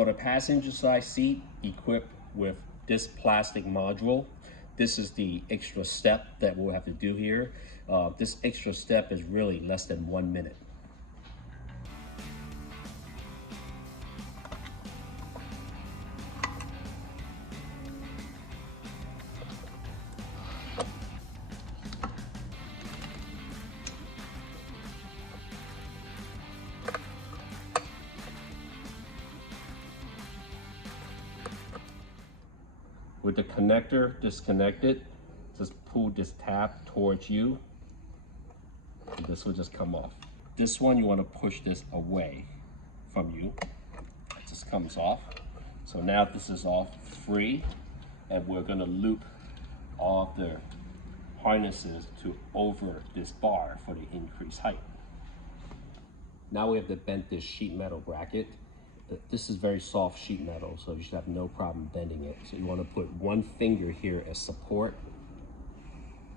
For the passenger side seat, equipped with this plastic module, this is the extra step that we'll have to do here. This extra step is really less than 1 minute. With the connector disconnected, just pull this tab towards you. And this will just come off. This one, you want to push this away from you. It just comes off. So now this is all free, and we're going to loop all the harnesses to over this bar for the increased height. Now we have to bend this sheet metal bracket. This is very soft sheet metal, so you should have no problem bending it. So you want to put one finger here as support.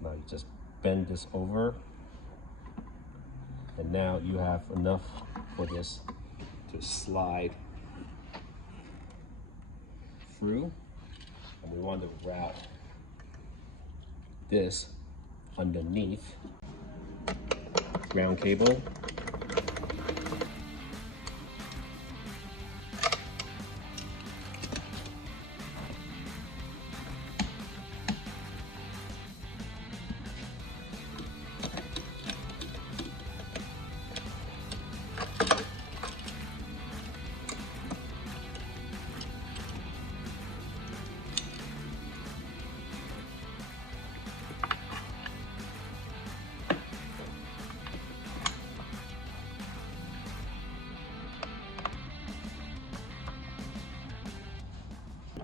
Now you just bend this over. And now you have enough for this to slide through. And we want to wrap this underneath ground cable.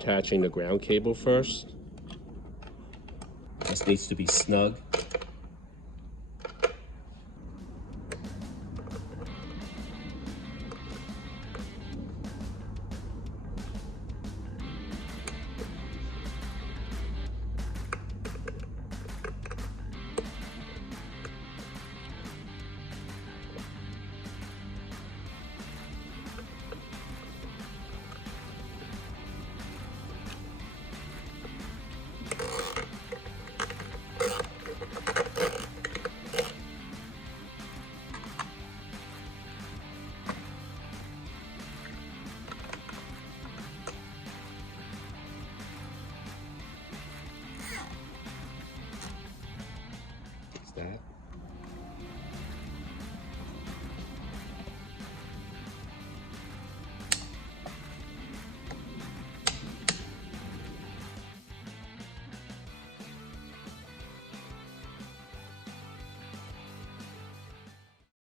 Attaching the ground cable first. This needs to be snug